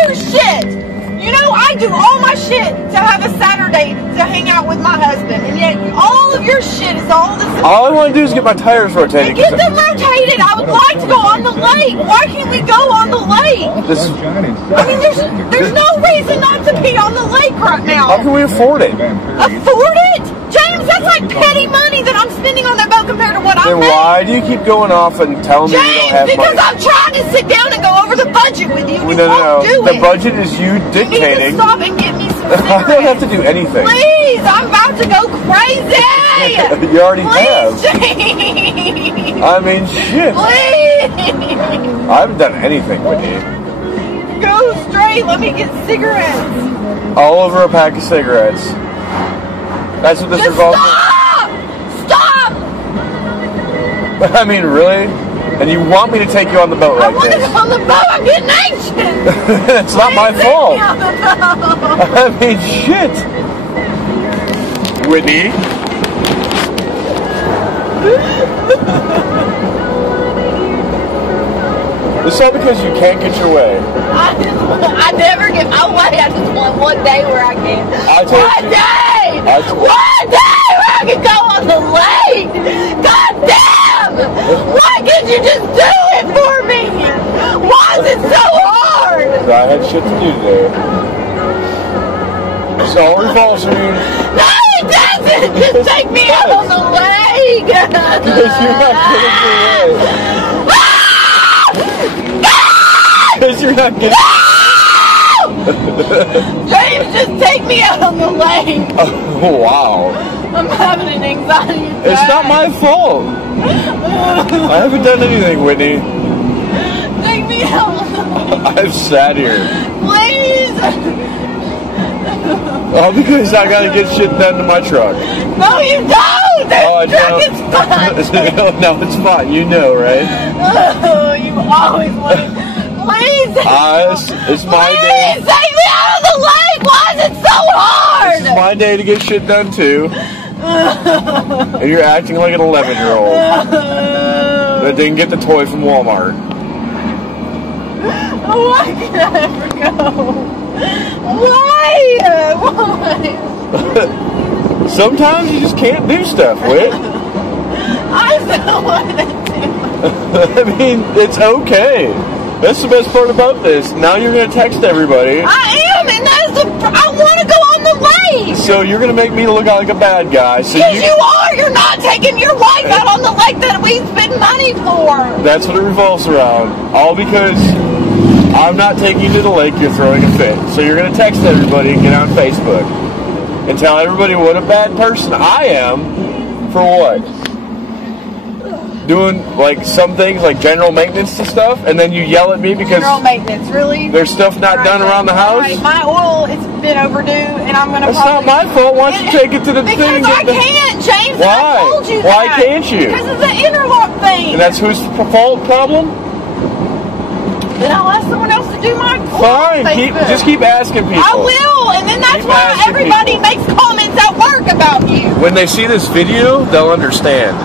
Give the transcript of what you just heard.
other shit. You know, I do all my shit to have a Saturday to hang out with my husband, and yet all of your shit is all the same. All I want to do is get my tires rotated. Get them rotated. I would like to go on the lake. Why can't we go on the lake? I mean, there's no reason not to be on the lake right now. How can we afford it? Afford it? James, that's like petty money that I'm spending on that boat compared to what I'm Then why do you keep going off and telling me you don't have because money? I'm trying to sit down and go over the budget with you. No. The budget is you dictating. You need to stop and get me some cigarettes. I don't have to do anything. Please, I'm about to go crazy. You already have. James. I mean, shit. Please. I haven't done anything with you. Go straight. Let me get cigarettes. All over a pack of cigarettes. That's what this revolves. Stop! I mean, really? And you want me to take you on the boat like this? I want to go on the boat. I'm getting anxious. It's not my fault. I mean, shit. Whitney. It's not because you can't get your way. I never get my way. I just want one day where I can. One day where I can go on the lake. God damn! Why can't you just do it for me? Why is it so hard? I had shit to do today. So all revolves around. No, it doesn't. Just take me out on the lake. Because you're not getting your way. Because you're not getting. James, just take me out on the lake. Oh, wow. I'm having an anxiety attack. It's not my fault. I haven't done anything, Whitney. Take me out. I've sat here. Please. Oh, because I gotta get shit done to my truck. No, you don't. That truck is fine. No, it's fine. You know, right? Oh, you always want. Please. It's my day. Please take me out of the lake. Why is it so hard? It's my day to get shit done too. And you're acting like an 11-year-old that didn't get the toy from Walmart. Why can't I ever go? Why? Sometimes you just can't do stuff, Whit. I still want to do. I mean, it's okay. That's the best part about this. Now you're going to text everybody. I am, and I want to go on the lake. So you're going to make me look like a bad guy. So yes, you are. You're not taking your wife out on the lake that we spend money for. That's what it revolves around. All because I'm not taking you to the lake, you're throwing a fit. So you're going to text everybody and get on Facebook and tell everybody what a bad person I am for what? Doing like some things like general maintenance and stuff, and then you yell at me because general maintenance, really? There's stuff not done around the house. Right. My oil has been overdue, and I'm going to. That's not my fault. Why don't you take it to the thing? Because I can't, James. Why? I told you Why that. Can't you? Because of the interlock thing. And that's whose fault problem? Then I'll ask someone else to do my oil. Fine. Just keep asking people. I will, and then that's why everybody makes comments at work about you. When they see this video, they'll understand.